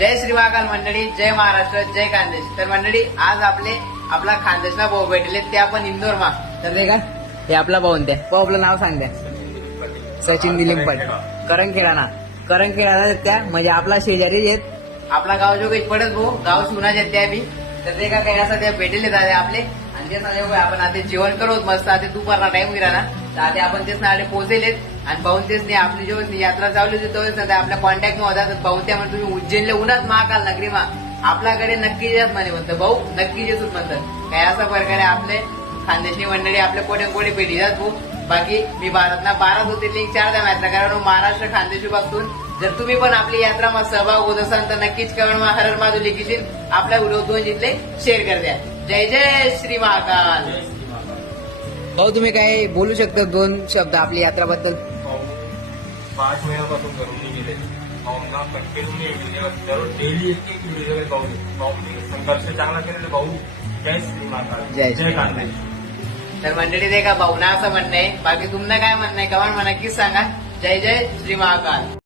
जय श्री महाकाल मंडळी, जय महाराष्ट्र, जय खानदेश. तर मंडळी आज आपला खानदेशला भाऊ भेटले ते आपण इंदोर मा. तर ते का हे आपला भाऊन द्या भाऊ, आपलं नाव सांग द्या. सचिन दिलीप पाटील करंगखेडा त्या म्हणजे आपला शेजारी आहेत. आपला गाव जो काही पडत भाऊ गाव सुनाचे त्या बी. तर ते का काही असं त्या भेटले दादा आपले आणि ते सांगा आपण आता जेवण करू मस्त. आता दुपारला टाइम गेला ना तर आता आपण तेच ना पोहोचलेत आणि भाऊन तेच नाही आपली जेव्हा यात्रा चालू होती तेव्हा आपल्या कॉन्टॅक्ट मध्ये होता. तर भाऊ त्यामुळे तुम्ही उज्जैनला उन्हात महाकाल नगरी मा आपल्याकडे नक्की येत म्हणे म्हणतं भाऊ, नक्की येतच म्हणतात. काय असा प्रकारे आपले खानदेशी मंडळी आपल्या कोटे भेटी जात भाऊ. बाकी मी भारतना 12 ज्योतिर्लिंग 4 धाम यात्रा कारण महाराष्ट्र खानदेशी बघतून जर तुम्ही पण आपली यात्रा मध्ये सहभाग होत असाल तर नक्कीच कमेंट मा हरर माधू लिखील आपल्या व्हिडिओ 2 जिथले शेअर कर द्या. जय जय श्री महाकाल. भाऊ तुम्ही काय बोलू शकता 2 शब्द आपली यात्राबद्दल? 5 महिन्यापासून करून गेले भाऊंना कंटिन्यू डेली एक व्हिडिओ भाऊंनी संघर्ष चांगला केलेला भाऊ. जय श्री महाकाल, जय खानदेश. तर मंडळी दे का भाऊना असं म्हणणं आहे. बाकी तुम्हाला काय म्हणणं आहे कमेंट मा नक्कीच सांगा. जय जय श्री महाकाल.